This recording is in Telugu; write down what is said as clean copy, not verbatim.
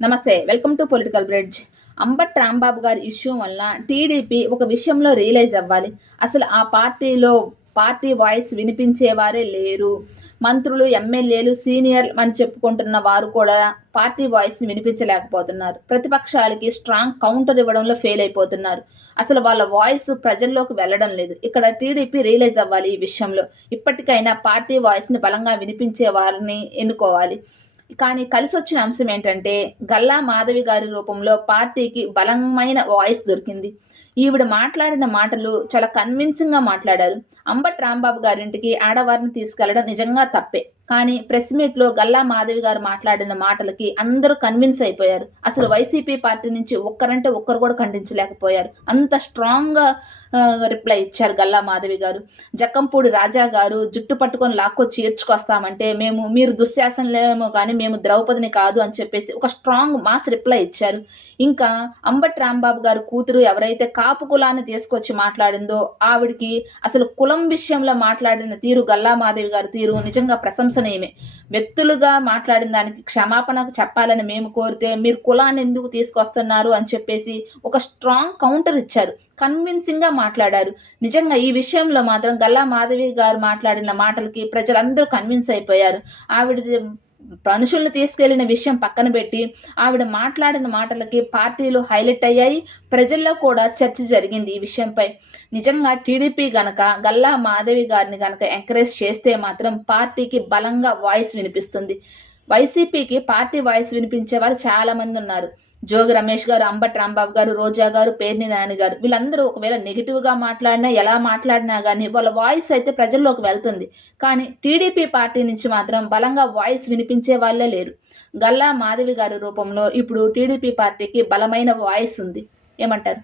నమస్తే. Welcome to political bridge. Ambati Rambabu గారి ఇష్యూ వల్ల టీడీపీ ఒక విషయంలో రియలైజ్ అవ్వాలి. అసలు ఆ పార్టీలో పార్టీ వాయిస్ వినిపించేవారే లేరు. మంత్రులు, ఎమ్మెల్యేలు, సీనియర్ అని చెప్పుకుంటున్న వారు కూడా పార్టీ వాయిస్‌ని వినిపించలేకపోతున్నారు. ప్రతిపక్షాలకి స్ట్రాంగ్ కౌంటర్ ఇవ్వడంలో ఫెయిల్ అయిపోతున్నారు. అసలు వాళ్ళ వాయిస్ ప్రజల్లోకి వెళ్ళడం లేదు. ఇక్కడ టీడీపీ రియలైజ్ అవ్వాలి ఈ విషయంలో. ఇప్పటికైనా పార్టీ వాయిస్‌ని బలంగా వినిపించే వారిని ఎన్నుకోవాలి. కానీ కలిసొచ్చిన అంశం ఏంటంటే, గల్లా మాధవి గారి రూపంలో పార్టీకి బలమైన వాయిస్ దొరికింది. ఈవిడ మాట్లాడిన మాటలు చాలా కన్విన్సింగ్‌గా మాట్లాడారు. అంబటి రాంబాబు గారింటికి ఆడవారిని తీసుకెళ్లడం నిజంగా తప్పే. కానీ ప్రెస్ మీట్‌లో గల్లా మాధవి గారు మాట్లాడిన మాటలకి అందరూ కన్విన్స్ అయిపోయారు. అసలు వైసీపీ పార్టీ నుంచి ఒక్కరంటే ఒక్కరు కూడా ఖండించలేకపోయారు. అంత స్ట్రాంగ్‌గా రిప్లై ఇచ్చారు గల్లా మాధవి గారు. జక్కంపూడి రాజా గారు జుట్టు పట్టుకొని లాక్కొచ్చి ఈడ్చుకొస్తామంటే మీరు దుశ్శాసనలేమో గానీ మేము ద్రౌపదిని కాదు అని చెప్పేసి ఒక స్ట్రాంగ్ మాస్ రిప్లై ఇచ్చారు. ఇంకా అంబటి రాంబాబు గారి కూతురు ఎవరైతే కాపు కులాన్ని తీసుకొచ్చి మాట్లాడిందో ఆవిడకి అసలు కులం విషయంలో మాట్లాడిన తీరు, గల్లా మాధవి గారి తీరు నిజంగా ప్రశంసనీయమే. వ్యక్తులుగా మాట్లాడిన దానికి క్షమాపణ చెప్పాలని మేము కోరితే మీరు కులాన్ని ఎందుకు తీసుకొస్తున్నారు అని చెప్పేసి ఒక స్ట్రాంగ్ కౌంటర్ ఇచ్చారు. కన్విన్సింగ్‌గా మాట్లాడారు. నిజంగా ఈ విషయంలో మాత్రం గల్లా మాధవి గారు మాట్లాడిన మాటలకి ప్రజలందరూ కన్విన్స్ అయిపోయారు. ఆవిడది మనుషుల్ని తీసుకెళ్లిన విషయం పక్కన పెట్టి ఆవిడ మాట్లాడిన మాటలకి పార్టీలు హైలైట్ అయ్యాయి. ప్రజల్లో కూడా చర్చ జరిగింది ఈ విషయంపై. నిజంగా టీడీపీ గనక గల్లా మాధవి గారిని గనక ఎంకరేజ్ చేస్తే మాత్రం పార్టీకి బలంగా వాయిస్ వినిపిస్తుంది. వైసీపీకి పార్టీ వాయిస్ వినిపించే వారు చాలా మంది ఉన్నారు. జోగి రమేష్ గారు, అంబటి రాంబాబు గారు, రోజా గారు, పేర్ని నాని గారు వీళ్ళందరూ ఒకవేళ నెగిటివ్‌గా మాట్లాడినా, ఎలా మాట్లాడినా గానీ వాళ్ళ వాయిస్ అయితే ప్రజల్లోకి వెళ్తుంది. కానీ టీడీపీ పార్టీ నుంచి మాత్రం బలంగా వాయిస్ వినిపించే వాళ్ళే లేరు. గల్లా మాధవి గారి రూపంలో ఇప్పుడు టీడీపీ పార్టీకి బలమైన వాయిస్ ఉంది. ఏమంటారు?